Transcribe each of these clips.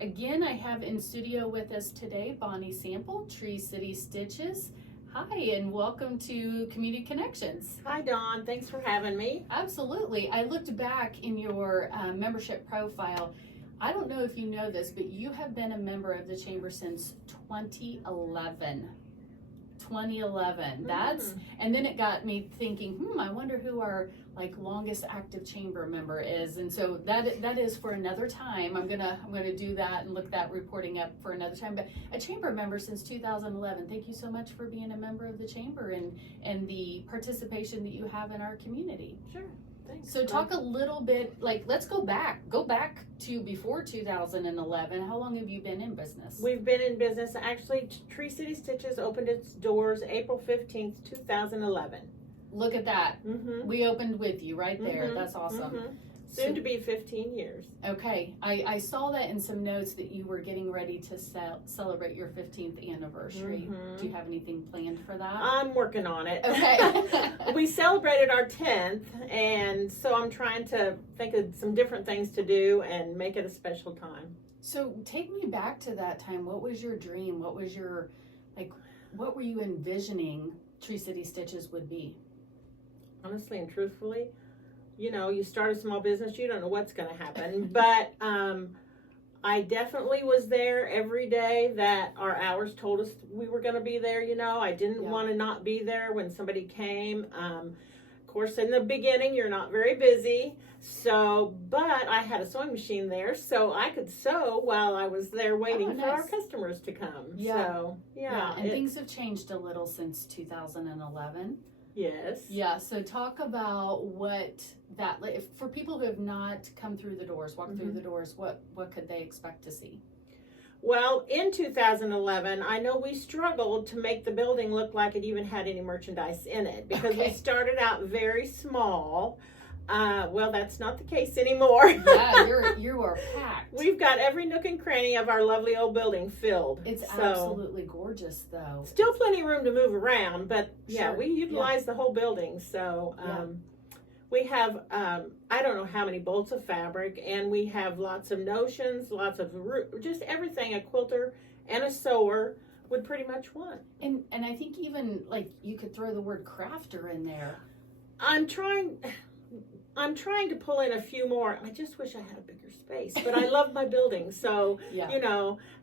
Again, I have in studio with us today Bonnie Sample, Tree City Stitches. Hi, and welcome to Community Connections. Hi, Dawn. Thanks for having me. Absolutely. I looked back in your membership profile. I don't know if you know this, but you have been a member of the Chamber since 2011. 2011. That's, and then it got me thinking, I wonder who our longest active chamber member is. And so that is for another time. I'm gonna do that and look that reporting up for another time. But a chamber member since 2011. Thank you so much for being a member of the chamber and the participation that you have in our community. Sure. Thanks. So talk a little bit, let's go back to before 2011. How long have you been in business? We've been in business. Actually, Tree City Stitches opened its doors April 15th, 2011. Look at that. Mm-hmm. We opened with you right there. Mm-hmm. That's awesome. Mm-hmm. Soon to be 15 years. Okay. I saw that in some notes that you were getting ready to celebrate your 15th anniversary. Mm-hmm. Do you have anything planned for that? I'm working on it. Okay. We celebrated our 10th, and so I'm trying to think of some different things to do and make it a special time. So take me back to that time. What was your dream? What was your, what were you envisioning Tree City Stitches would be? Honestly and truthfully, you start a small business, you don't know what's going to happen. But I definitely was there every day that our hours told us we were going to be there. I didn't want to not be there when somebody came. Of course, in the beginning, you're not very busy. But I had a sewing machine there, so I could sew while I was there waiting for our customers to come. Yeah. So, And things have changed a little since 2011. Yes. Yeah, so talk about what that, for people who have not come through the doors, walked through the doors, what could they expect to see? Well, in 2011, I know we struggled to make the building look like it even had any merchandise in it because we started out very small. Well, that's not the case anymore. Yeah, you are packed. We've got every nook and cranny of our lovely old building filled. It's absolutely gorgeous, though. Still plenty of room to move around, but Sure. we utilize the whole building. So we have, I don't know how many bolts of fabric, and we have lots of notions, lots of just everything a quilter and a sewer would pretty much want. And I think even you could throw the word crafter in there. I'm trying to pull in a few more. I just wish I had a bigger space, but I love my building, so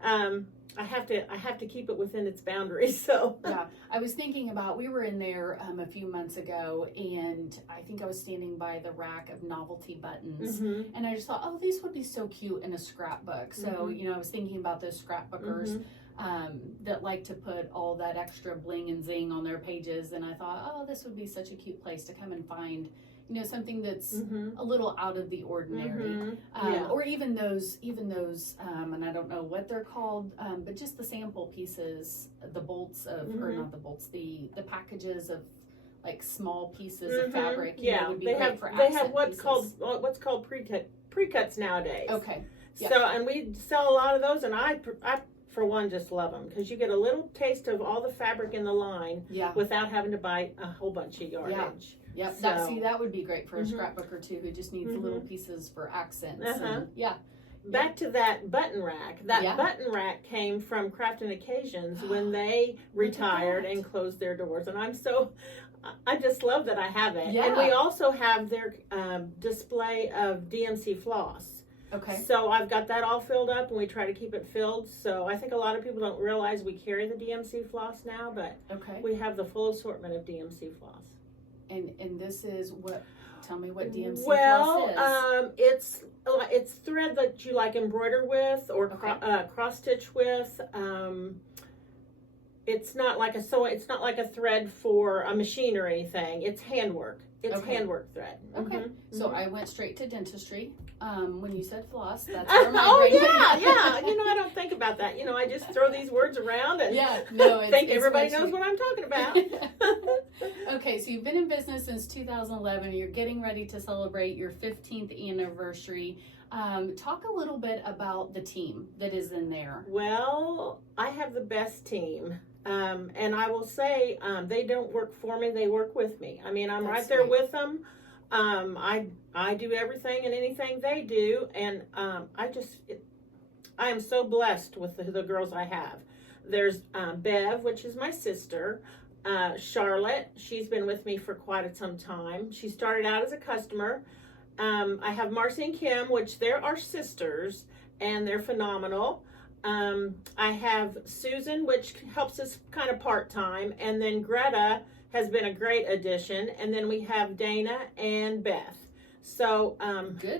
I have to keep it within its boundaries. So yeah, I was thinking about, we were in there a few months ago, and I think I was standing by the rack of novelty buttons, and I just thought, oh, these would be so cute in a scrapbook. So I was thinking about those scrapbookers. That like to put all that extra bling and zing on their pages, and I thought, oh, this would be such a cute place to come and find something that's a little out of the ordinary, or even those, and I don't know what they're called, but just the sample pieces, the bolts of, or not the bolts, the packages of small pieces of fabric. Would be great for accent they have what's pieces. called pre-cuts nowadays. Okay. Yeah. So, and we sell a lot of those, and I for one just love them because you get a little taste of all the fabric in the line without having to buy a whole bunch of yardage. Yep. So, that would be great for a scrapbooker too, who just needs little pieces for accents. Back to that button rack. That button rack came from Craft and Occasions when they retired and closed their doors, and I just love that I have it. Yeah. And we also have their display of DMC floss. Okay. So I've got that all filled up, and we try to keep it filled. So I think a lot of people don't realize we carry the DMC floss now, but we have the full assortment of DMC floss. And this is what? Tell me what DMC floss is. It's thread that you embroider with or cross stitch with. It's not like a thread for a machine or anything. It's handwork. It's handwork thread. Okay. So I went straight to dentistry. When you said floss, that's where my brain yeah. I don't think about that. I just throw these words around and think everybody knows what I'm talking about. Okay, so you've been in business since 2011. You're getting ready to celebrate your 15th anniversary. Talk a little bit about the team that is in there. Well, I have the best team. And I will say, they don't work for me, they work with me. I mean, I'm right there with them. I do everything and anything they do, and I am so blessed with the girls I have. There's Bev, which is my sister. Charlotte, she's been with me for quite some time. She started out as a customer. I have Marcy and Kim, which they're our sisters, and they're phenomenal. I have Susan, which helps us kind of part-time, and then Greta has been a great addition, and then we have Dana and Beth. So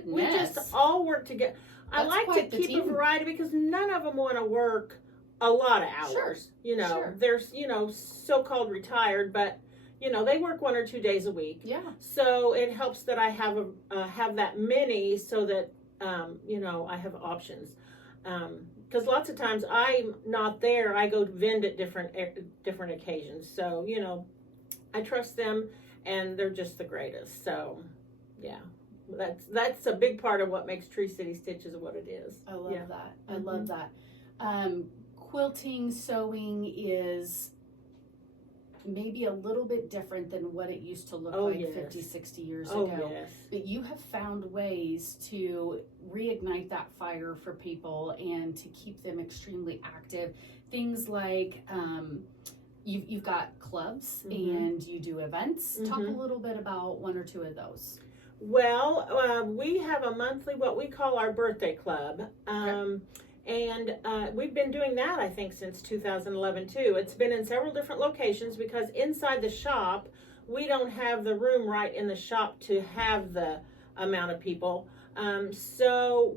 we just all work together. I like to keep a variety because none of them want to work a lot of hours. Sure. You know, Sure. there's, so-called retired, but, they work 1 or 2 days a week. Yeah. So it helps that I have have that many so that, I have options. Because lots of times I'm not there. I go to vend at different occasions. So, I trust them, and they're just the greatest. So, yeah. That's a big part of what makes Tree City Stitches what it is. I love that. I love that. Quilting, sewing is maybe a little bit different than what it used to look like 50, 60 years ago. Yes. But you have found ways to reignite that fire for people and to keep them extremely active. Things like you've got clubs and you do events. Talk a little bit about 1 or 2 of those. Well, we have a monthly, what we call our birthday club. And we've been doing that, I think, since 2011, too. It's been in several different locations because inside the shop, we don't have the room right in the shop to have the amount of people. So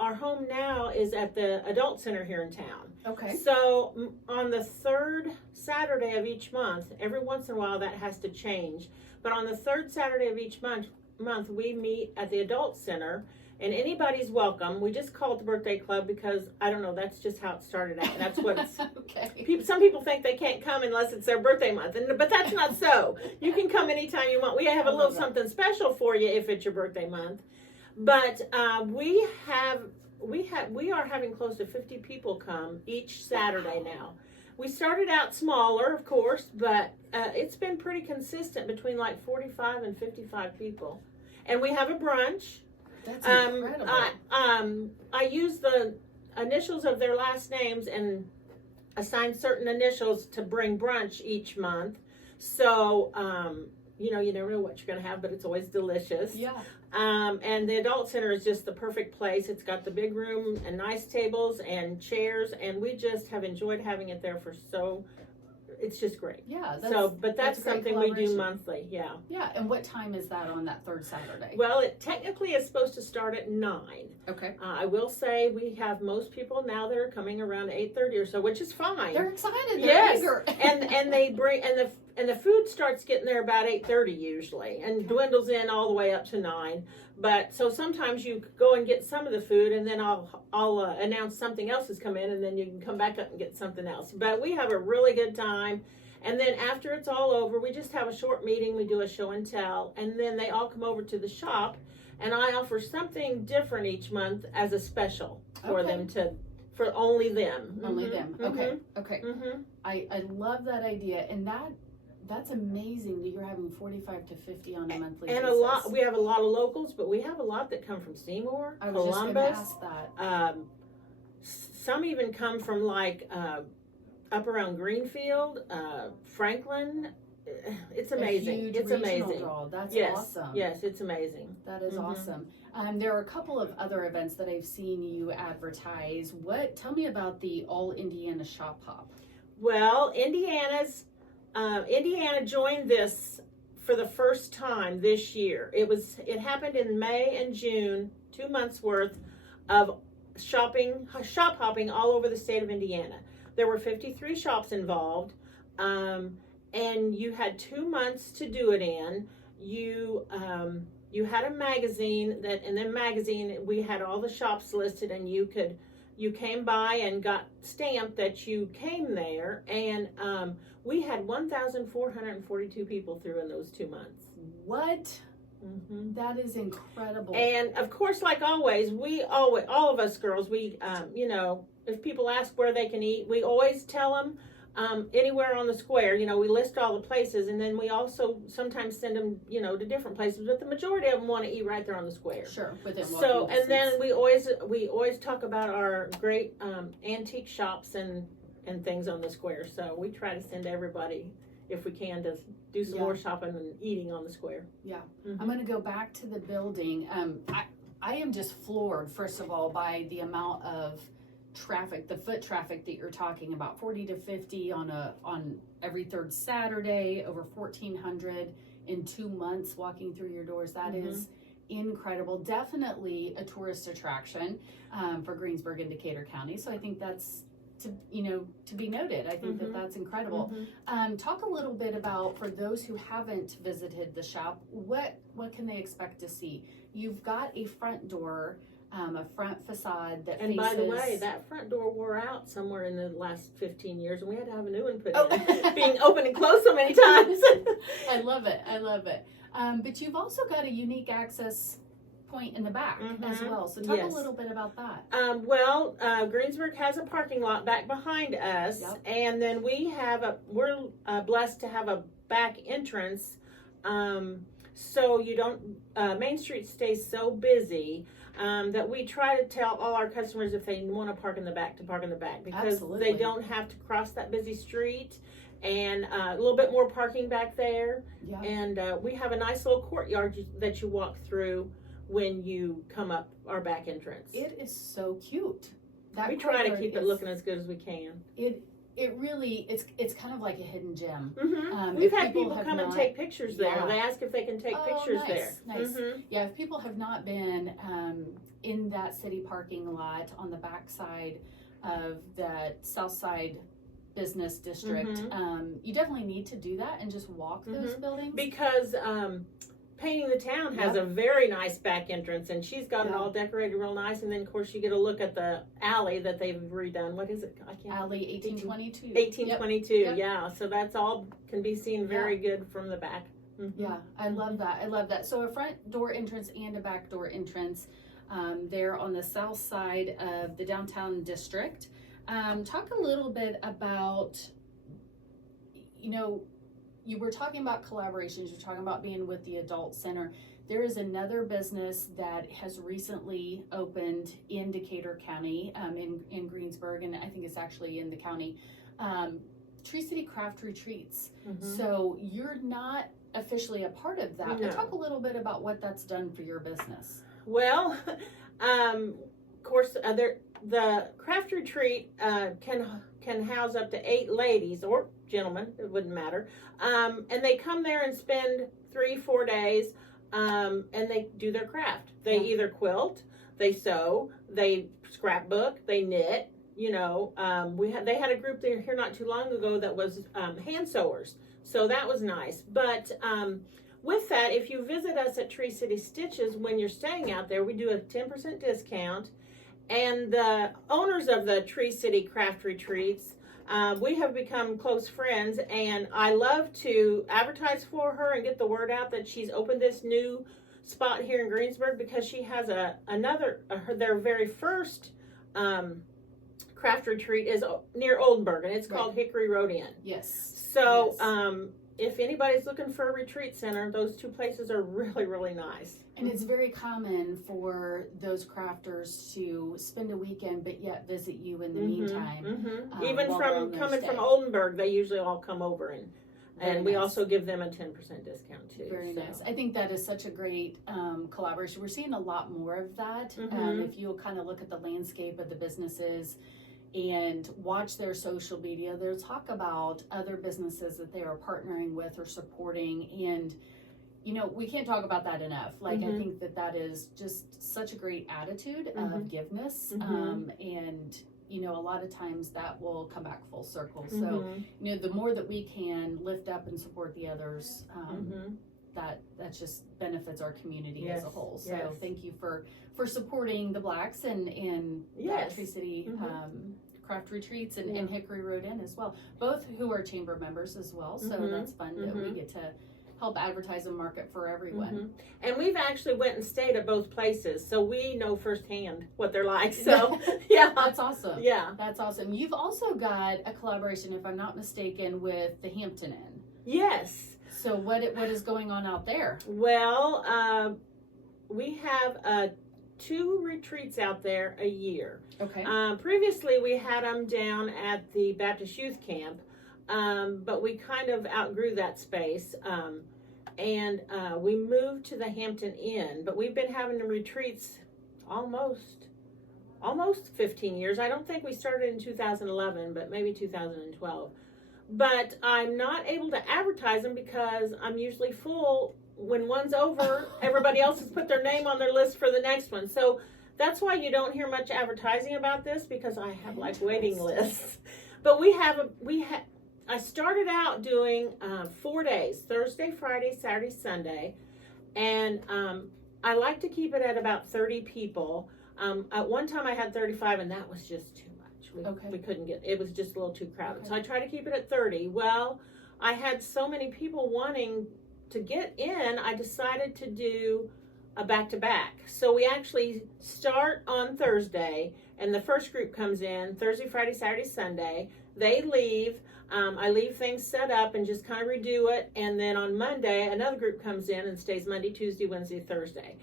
our home now is at the Adult Center here in town. Okay. So on the 3rd Saturday of each month, every once in a while that has to change, but on the 3rd Saturday of each month we meet at the Adult Center. And anybody's welcome. We just call it the birthday club because, I don't know, that's just how it started out. That's what it's... Okay. Some people think they can't come unless it's their birthday month, but that's not so. You can come anytime you want. We have a little something special for you if it's your birthday month. But we are having close to 50 people come each Saturday now. We started out smaller, of course, but it's been pretty consistent between like 45 and 55 people. And we have a brunch. That's incredible. I use the initials of their last names and assign certain initials to bring brunch each month. So, you never know what you're going to have, but it's always delicious. Yeah. And the Adult Center is just the perfect place. It's got the big room and nice tables and chairs, and we just have enjoyed having it there it's just great. Yeah. But that's something we do monthly. Yeah. Yeah. And what time is that on that 3rd Saturday? Well, it technically is supposed to start at 9. Okay. I will say we have most people now that are coming around 8:30 or so, which is fine. They're excited. Yes. They're eager. and they bring and the food starts getting there about 8:30 usually, and dwindles in all the way up to 9. But so sometimes you go and get some of the food, and then I'll announce something else has come in, and then you can come back up and get something else. But we have a really good time. And then after it's all over, we just have a short meeting. We do a show and tell, and then they all come over to the shop, and I offer something different each month as a special for them for only them. Only them. Okay. Okay. Mm-hmm. I love that idea, and that's amazing that you're having 45 to 50 on a monthly basis. And we have a lot of locals, but we have a lot that come from Seymour, I was Columbus. just going to ask that. Some even come from up around Greenfield, Franklin. It's amazing. It's amazing. Draw. That's awesome. Yes, it's amazing. That is awesome. There are a couple of other events that I've seen you advertise. Tell me about the All Indiana Shop Hop. Well, Indiana joined this for the first time this year. It happened in May and June, 2 months worth of shop hopping all over the state of Indiana. There were 53 shops involved, and you had 2 months to do it in. You had a magazine in the magazine we had all the shops listed, and you came by and got stamped that you came there, and we had 1,442 people through in those 2 months. What? Mm-hmm. That is incredible. And of course, like always, all of us girls, we if people ask where they can eat, we always tell them anywhere on the square. You know, we list all the places, and then we also sometimes send them, you know, to different places. But the majority of them want to eat right there on the square. Sure, within walking So, distance. and then we always talk about our great antique shops and things on the square. So we try to send everybody, if we can, to do some more shopping and eating on the square. Yeah, Mm-hmm. I'm going to go back to the building. I am just floored, first of all, by the amount of traffic, the foot traffic that you're talking about, 40 to 50 on every third Saturday, over 1,400 in 2 months walking through your doors. That is incredible. Definitely a tourist attraction for Greensburg and Decatur County. So I think that's to be noted. I think that that's incredible. Talk a little bit about, for those who haven't visited the shop, what can they expect to see? You've got a front door, a front facade that And faces... by the way, that front door wore out somewhere in the last 15 years, and we had to have a new one put in, being open and closed so many times. I love it. But you've also got a unique access point in the back as well. So talk a little bit about that. Greensburg has a parking lot back behind us, and then we're blessed to have a back entrance. So you don't, Main Street stays so busy that we try to tell all our customers, if they want to park in the back, to park in the back, because they don't have to cross that busy street. And a little bit more parking back there. Yeah. And we have a nice little courtyard that you walk through when you come up our back entrance. It is so cute. We try to keep it looking as good as we can. It really, it's kind of like a hidden gem. We've had people come and take pictures there. They ask if they can take pictures there. Nice. Yeah, if people have not been in that city parking lot on the back side of the South Side Business District, you definitely need to do that and just walk those buildings. Because Painting the Town has a very nice back entrance, and she's got it all decorated real nice. And then, of course, you get a look at the alley that they've redone. What is it? Alley 1822. 1822, yeah. So that's all can be seen very good from the back. Yeah, I love that. So a front door entrance and a back door entrance there on the south side of the downtown district. Talk a little bit about, you were talking about collaborations, you're talking about being with the Adult Center. There is another business that has recently opened in Decatur County, in Greensburg, and I think it's actually in the county, Tree City Craft Retreats. So you're not officially a part of that, but talk a little bit about what that's done for your business. Well, of course, the craft retreat can house up to 8 ladies or gentlemen, it wouldn't matter, and they come there and spend 3-4 days, and they do their craft. They either quilt, they sew, they scrapbook, they knit. They had a group there here not too long ago that was hand sewers, so that was nice. But with that, if you visit us at Tree City Stitches when you're staying out there, we do a 10% discount. And the owners of the Tree City Craft Retreats, we have become close friends, and I love to advertise for her and get the word out that she's opened this new spot here in Greensburg, because she has their very first craft retreat is near Oldenburg, and it's called Hickory Road Inn. Yes. So if anybody's looking for a retreat center, those 2 places are really, really nice. And it's very common for those crafters to spend a weekend, but yet visit you in the meantime. Even coming from Oldenburg, they usually all come over, and we also give them a 10% discount too. Very nice. I think that is such a great collaboration. We're seeing a lot more of that. If you'll kind of look at the landscape of the businesses and watch their social media, they'll talk about other businesses that they are partnering with or supporting, and we can't talk about that enough. I think that is just such a great attitude of giveness, and a lot of times that will come back full circle. So the more that we can lift up and support the others, that just benefits our community as a whole. So thank you for supporting the Blacks and the Tree City Craft Retreats and Hickory Road Inn as well, both who are chamber members as well. So that's fun that we get to help advertise and market for everyone. And we've actually went and stayed at both places, so we know firsthand what they're like. So yeah, That's awesome. Yeah, That's awesome. You've also got a collaboration, if I'm not mistaken, with the Hampton Inn. yes. So what is going on out there? Well, we have 2 retreats out there a year. Okay. Previously, we had them down at the Baptist Youth Camp, but we kind of outgrew that space, and we moved to the Hampton Inn. But we've been having the retreats almost 15 years. I don't think we started in 2011, but maybe 2012. But I'm not able to advertise them because I'm usually full. When one's over, everybody else has put their name on their list for the next one. So that's why you don't hear much advertising about this, because I have like waiting lists. But I started out doing 4 days: Thursday, Friday, Saturday, Sunday, and I like to keep it at about 30 people. At one time I had 35, and that was just too much. We couldn't get it; was just a little too crowded. So I try to keep it at 30. Well, I had so many people wanting to get in, I decided to do a back-to-back. So we actually start on Thursday, and the first group comes in Thursday, Friday, Saturday, Sunday. They leave. I leave things set up and just kind of redo it. And then on Monday, another group comes in and stays Monday, Tuesday, Wednesday, Thursday.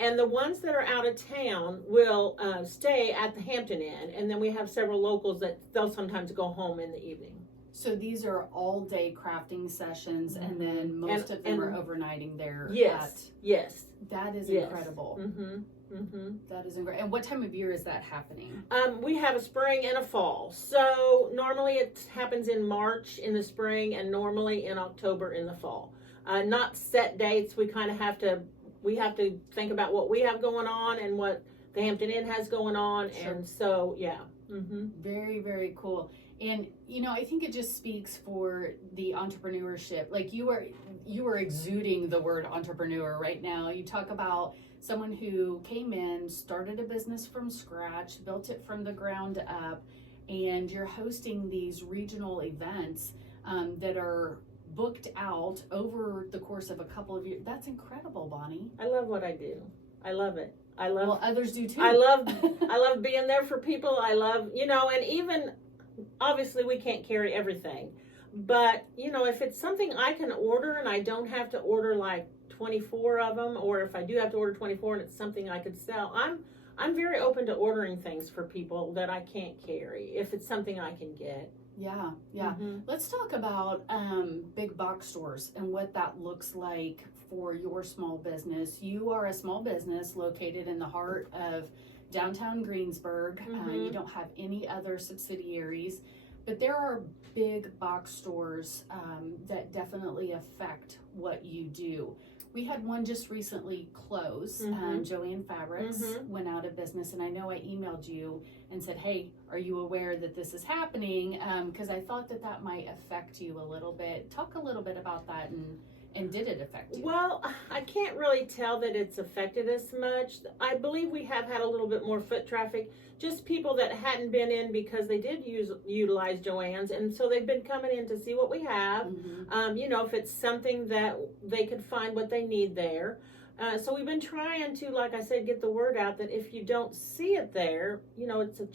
And the ones that are out of town will stay at the Hampton Inn. And then we have several locals that they'll sometimes go home in the evening. So these are all day crafting sessions, and then most of them are overnighting there. Yes. That is incredible. Mm-hmm. That is incredible. And what time of year is that happening? We have a spring and a fall. So normally it happens in March in the spring, and normally in October in the fall. Not set dates. We kind of have to think about what we have going on and what the Hampton Inn has going on. Sure. And so, yeah. Very, very cool. And, I think it just speaks for the entrepreneurship. Like you are exuding the word entrepreneur right now. You talk about someone who came in, started a business from scratch, built it from the ground up, and you're hosting these regional events that are booked out over the course of a couple of years. That's incredible, Bonnie. I love what I do. I love it. Well, others do too. I love being there for people. I love, and even obviously we can't carry everything, but if it's something I can order and I don't have to order like 24 of them, or if I do have to order 24 and it's something I could sell, I'm very open to ordering things for people that I can't carry if it's something I can get. Yeah. Let's talk about big box stores and what that looks like for your small business. You are a small business located in the heart of downtown Greensburg. You don't have any other subsidiaries, but there are big box stores that definitely affect what you do. We had one just recently close. Joanne Fabrics went out of business, and I know I emailed you and said, hey, are you aware that this is happening? Because I thought that might affect you a little bit. Talk a little bit about that, and did it affect you? Well, I can't really tell that it's affected us much. I believe we have had a little bit more foot traffic, just people that hadn't been in because they did utilize Joann's, and so they've been coming in to see what we have. If it's something that they could find what they need there. So we've been trying to, like I said, get the word out that if you don't see it there,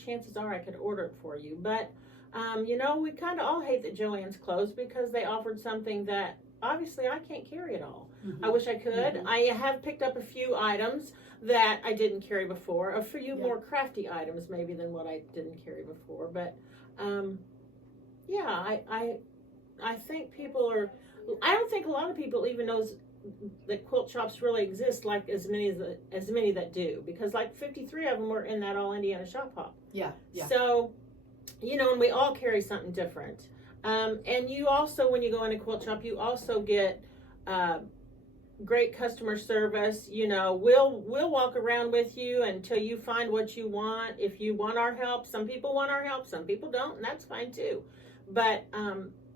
chances are I could order it for you. But, we kind of all hate that Joann's closed because they offered something that obviously I can't carry it all. I wish I could. I have picked up a few items that I didn't carry before, a few more crafty items maybe than what I didn't carry before. But, I think people are, I don't think a lot of people even knows that quilt shops really exist, like as many that do, because like 53 of them were in that All Indiana Shop Hop. Yeah. So, and we all carry something different. And you also, when you go in a quilt shop, you also get great customer service. We'll walk around with you until you find what you want. If you want our help, some people want our help, some people don't, and that's fine too. But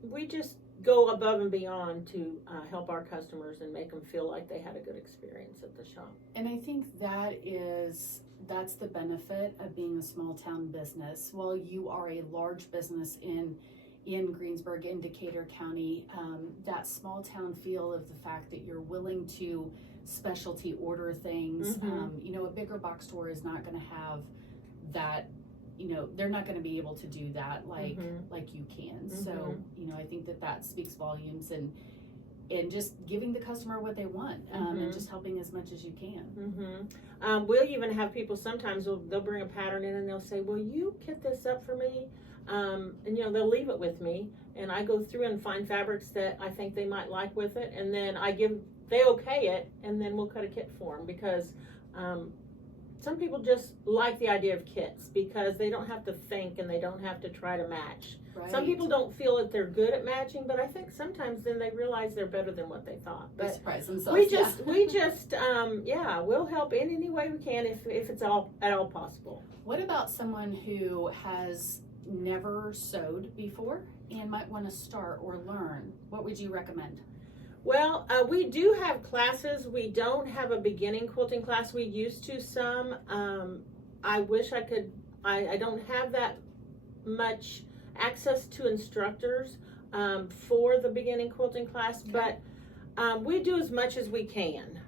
we just go above and beyond to help our customers and make them feel like they had a good experience at the shop. And I think that's the benefit of being a small town business. While you are a large business in in Greensburg and Decatur County, that small town feel of the fact that you're willing to specialty order things. A bigger box store is not going to have that, they're not going to be able to do that like you can. So, I think that speaks volumes, and just giving the customer what they want, and just helping as much as you can. We'll even have people sometimes, they'll bring a pattern in and they'll say, will you kit this up for me? And they'll leave it with me, and I go through and find fabrics that I think they might like with it, and then they okay it, and then we'll cut a kit for them, because some people just like the idea of kits because they don't have to think and they don't have to try to match. Right. Some people don't feel that they're good at matching, but I think sometimes then they realize they're better than what they thought. They But surprise themselves. we'll help in any way we can if it's at all possible. What about someone who has never sewed before and might want to start or learn? What would you recommend? Well, we do have classes. We don't have a beginning quilting class. We used to some. I wish I could. I don't have that much access to instructors for the beginning quilting class, but we do as much as we can.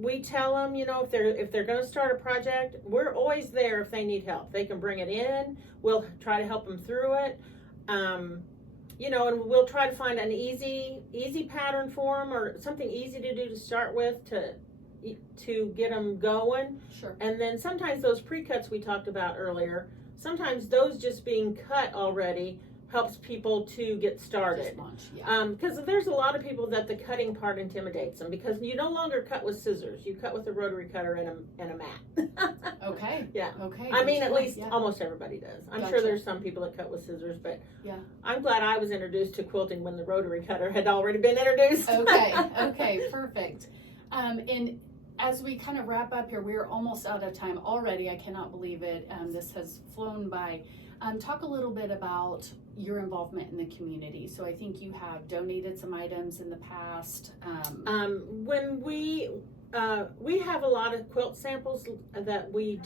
We tell them, if they're going to start a project, we're always there if they need help. They can bring it in. We'll try to help them through it. And we'll try to find an easy pattern for them, or something easy to do to start with to get them going. Sure. And then sometimes those pre-cuts we talked about earlier, sometimes those just being cut already helps people to get started. Just launch, yeah. Because there's a lot of people that the cutting part intimidates them, because you no longer cut with scissors. You cut with a rotary cutter and a mat. Okay. Yeah. Okay. I mean, at least yeah. almost everybody does. I'm Gotcha. sure there's some people that cut with scissors, but Yeah. I'm glad I was introduced to quilting when the rotary cutter had already been introduced. Okay, perfect. And as we kind of wrap up here, we're almost out of time already. I cannot believe it. This has flown by. Talk a little bit about your involvement in the community. So I think you have donated some items in the past. When we have a lot of quilt samples that we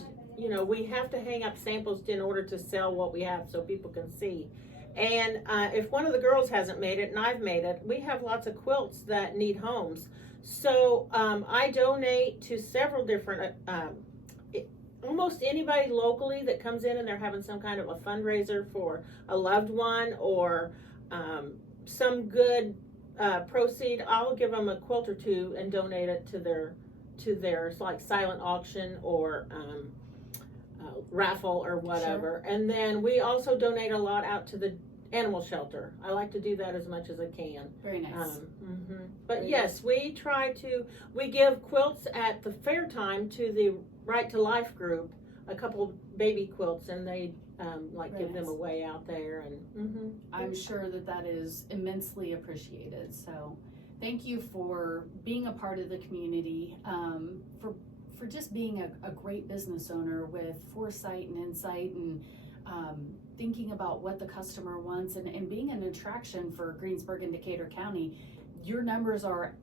have to hang up samples in order to sell what we have so people can see. And if one of the girls hasn't made it and I've made it, we have lots of quilts that need homes. So I donate to several different, almost anybody locally that comes in and they're having some kind of a fundraiser for a loved one, or some good proceed, I'll give them a quilt or two and donate it to their like silent auction or raffle or whatever. Sure. And then we also donate a lot out to the animal shelter. I like to do that as much as I can. Very nice. But Very yes, nice. We give quilts at the fair time to the Right to Life group, a couple baby quilts, and they give them away out there. And I'm sure that is immensely appreciated. So thank you for being a part of the community, for just being a great business owner with foresight and insight, and thinking about what the customer wants, and being an attraction for Greensburg and Decatur County. Your numbers are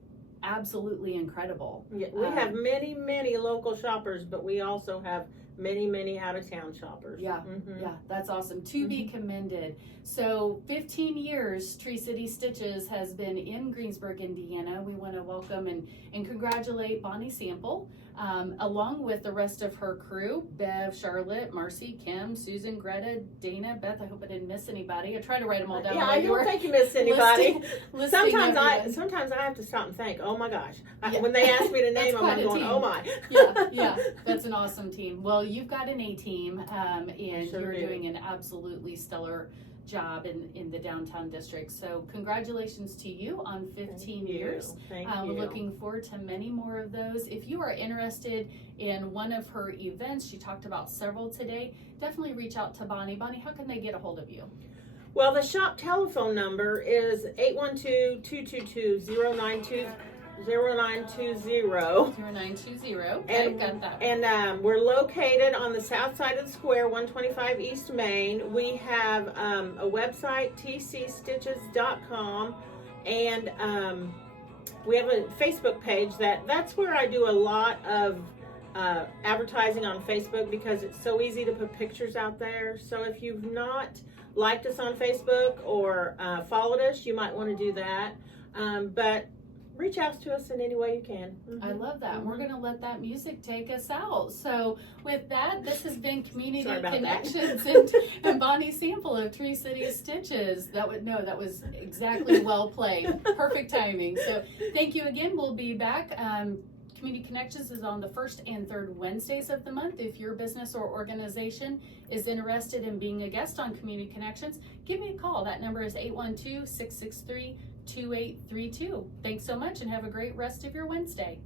absolutely incredible. Yeah, we have many local shoppers, but we also have many out-of-town shoppers. Yeah, yeah, that's awesome. To be commended. So 15 years Tree City Stitches has been in Greensburg, Indiana. We want to welcome and congratulate Bonnie Sample, along with the rest of her crew, Bev, Charlotte, Marcy, Kim, Susan, Greta, Dana, Beth. I hope I didn't miss anybody. I try to write them all down. Yeah, I don't think you missed anybody. Listing sometimes I have to stop and think, oh my gosh. When they ask me to name them, I'm going, oh my. Yeah, that's an awesome team. Well, you've got an A-team, and sure you're do. doing an absolutely stellar job in the downtown district. So congratulations to you on 15 years. Thank you. We're looking forward to many more of those. If you are interested in one of her events, she talked about several today, definitely reach out to Bonnie. Bonnie, how can they get a hold of you? Well, the shop telephone number is 812-222-0920. 0920. Okay, got that. And we're located on the south side of the square, 125 East Main. We have a website, tcstitches.com, and we have a Facebook page that's where I do a lot of advertising on Facebook because it's so easy to put pictures out there. So if you've not liked us on Facebook or followed us, you might want to do that. But reach out to us in any way you can. I love that. We're going to let that music take us out. So with that, this has been Community Connections and Bonnie Sample of Tree City Stitches. That was exactly well played. Perfect timing. So thank you again. We'll be back. Community Connections is on the first and third Wednesdays of the month. If your business or organization is interested in being a guest on Community Connections, give me a call. That number is 812-663-2832. Thanks so much and have a great rest of your Wednesday.